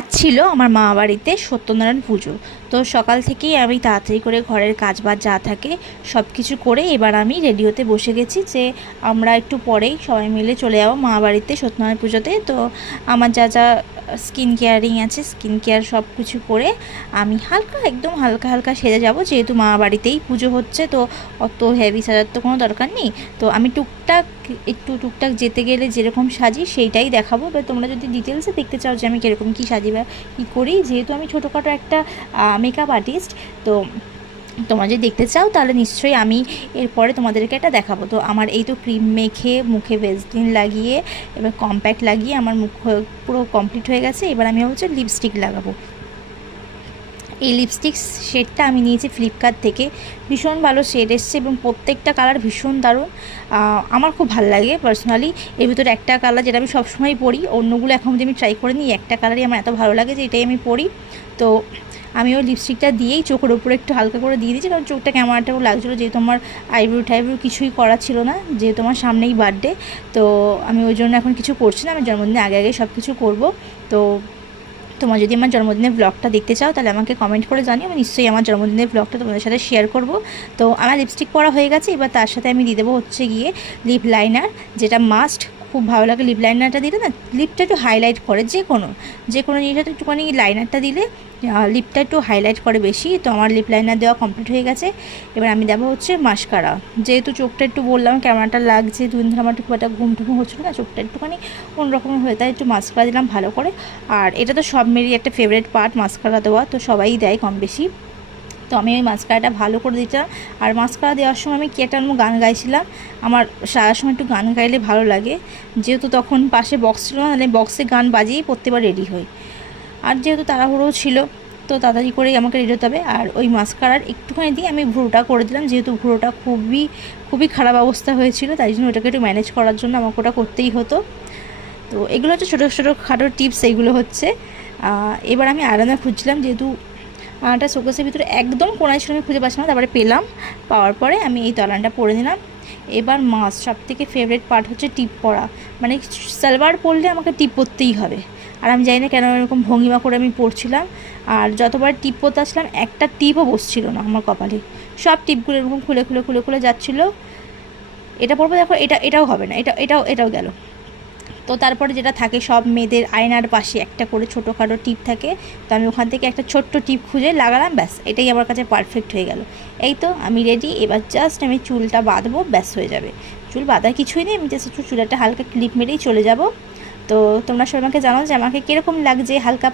আজ ছিল আমার মামা বাড়িতে সত্যনারায়ণ পুজো। তো সকাল থেকেই আমি তাড়াতাড়ি করে ঘরের কাজবাজ যা থাকে সব কিছু করে এবার আমি রেডি হতে বসে গেছি যে আমরা একটু পরেই সবাই মিলে চলে যাবো মামা বাড়িতে সত্যনারায়ণ পুজোতে। তো আমার যা যা স্কিন কেয়ারিং আছে, স্কিন কেয়ার সব কিছু করে আমি একদম হালকা হালকা সেজে যাব, যেহেতু মামা বাড়িতেই পুজো হচ্ছে। তো অত হেভি সাজার তো কোনো দরকার নেই। তো আমি টুকটাক যেতে গেলে যেরকম সাজি সেইটাই দেখাবো। বা তোমরা যদি ডিটেলসে দেখতে চাও যে আমি কীরকম কী সাজি বা কী করি, যেহেতু আমি ছোটোখাটো একটা মেকআপ আর্টিস্ট, তো তোমরা যদি দেখতে চাও তাহলে নিশ্চয়ই আমি এরপরে তোমাদেরকে একটা দেখাবো। তো আমার এই তো ক্রিম মেখে মুখে ভেসলিন লাগিয়ে এবার কম্প্যাক্ট লাগিয়ে আমার মুখ পুরো কমপ্লিট হয়ে গেছে। এবার আমি হচ্ছে লিপস্টিক লাগাবো। এই লিপস্টিক শেডটা আমি নিয়েছি ফ্লিপকার্ট থেকে, ভীষণ ভালো শেড এসছে এবং প্রত্যেকটা কালার ভীষণ দারুণ, আমার খুব ভালো লাগে পার্সোনালি। এর ভিতরে একটা কালার যেটা আমি সবসময় পরি, অন্যগুলো এখন যদি আমি ট্রাই করে নিই, একটা কালারই আমার এত ভালো লাগে যে এটাই আমি পরি। তো আমি ওই লিপস্টিকটা দিয়েই চোখের উপরে একটু হালকা করে দিয়ে দিয়েছি, কারণ চোখটা কেমন একটা লাগছিলো, যেহেতু আমার আইব্রো কিছুই করা ছিল না, যেহেতু আমার সামনেই বার্থডে। তো আমি ওই জন্য এখন কিছু করছি না, আমি জন্মদিনে আগে সব কিছু করবো। তো তোমরা যদি আমার জন্মদিনের ব্লগটা দেখতে চাও তাহলে আমাকে কমেন্ট করে জানিও, আমি নিশ্চয়ই আমার জন্মদিনের ব্লগটা তোমাদের সাথে শেয়ার করব। তো আমার লিপস্টিক পরা হয়ে গেছে, এবার তার সাথে আমি দিয়ে দেবো হচ্ছে গিয়ে লিপ লাইনার, যেটা মাস্ট। খুব ভালো লাগে লিপ লাইনারটা দিলে না, লিপটা একটু হাইলাইট করে, যে কোনো জিনিসটা একটুখানি লাইনারটা দিলে লিপটা একটু হাইলাইট করে বেশি। তো আমার লিপ লাইনার দেওয়া কমপ্লিট হয়ে গেছে। এবার আমি দেবো হচ্ছে মাস্কারা, যেহেতু চোখটা একটু বললাম ক্যামেরাটা লাগছে, দুদিন ধরে আমার খুব একটা ঘুম হচ্ছিলো না, চোখটা একটুখানি অন্যরকম হয়ে, তাই একটু মাস্কারা দিলাম ভালো করে। আর এটা তো সব মেয়েরই একটা ফেভারিট পার্ট মাস্কারা দেওয়া, তো সবাই দেয় কম বেশি। তো আমি ওই মাস্কারাটা ভালো করে দিতাম। আর মাস্কারা দেওয়ার সময় আমি কি একটা গান গাইছিলাম, আমার সারা সময় একটু গান গাইলে ভালো লাগে, যেহেতু তখন পাশে বক্স ছিল না, তাহলে বক্সে গান বাজিয়েই প্রত্যেকবার রেডি হই। আর যেহেতু তাড়াহুড়ো ছিল, তো তাড়াতাড়ি করেই আমাকে রেডি হতে হবে। আর ওই মাস্কারার একটুখানি দিয়ে আমি ভ্রুটা করে দিলাম, যেহেতু ভ্রুটা খুবই খারাপ অবস্থা হয়েছিল, তাই জন্য ওটাকে একটু ম্যানেজ করার জন্য আমাকে ওটা করতেই হতো। তো এগুলো হচ্ছে ছোটো খাটো টিপস, এইগুলো হচ্ছে। এবার আমি আয়লাইনার খুঁজছিলাম, যেহেতু আয়নাটা শোকেসের ভিতরে একদম কোনায় ছিল, আমি খুঁজে পাচ্ছিলাম, তারপরে পাওয়ার পরে আমি এই তলানটা পরে নিলাম। এবার সব থেকে ফেভারিট পার্ট হচ্ছে টিপ পরা, মানে সালোয়ার পরলে আমাকে টিপ পরতেই হবে। আর আমি জানি না কেন এরকম ভঙ্গিমা করে আমি পরছিলাম, আর যতবার টিপ পরতে আসলাম একটা টিপও বসছিল না আমার কপালে, সব টিপগুলো এরকম খুলে যাচ্ছিলো। এটা পরবো, দেখো এটাও হবে না, এটাও গেল। তো তারপরে যেটা থাকে সব মেয়েদের আয়নার পাশে একটা করে ছোটোখাটো টিপ থাকে, তো আমি ওখান থেকে একটা ছোট্ট টিপ খুঁজে লাগালাম, ব্যাস এটাই আমার কাছে পারফেক্ট হয়ে গেল। এই তো আমি রেডি, এবার জাস্ট আমি চুলটা বাঁধবো, ব্যাস হয়ে যাবে। চুল বাঁধার কিছুই নেই, আমি জাস্ট একটু চুলটা হালকা ক্লিপ মেরেই চলে যাব। তো তোমরা সবাই আমাকে জানাও যে আমাকে কীরকম লাগছে হালকা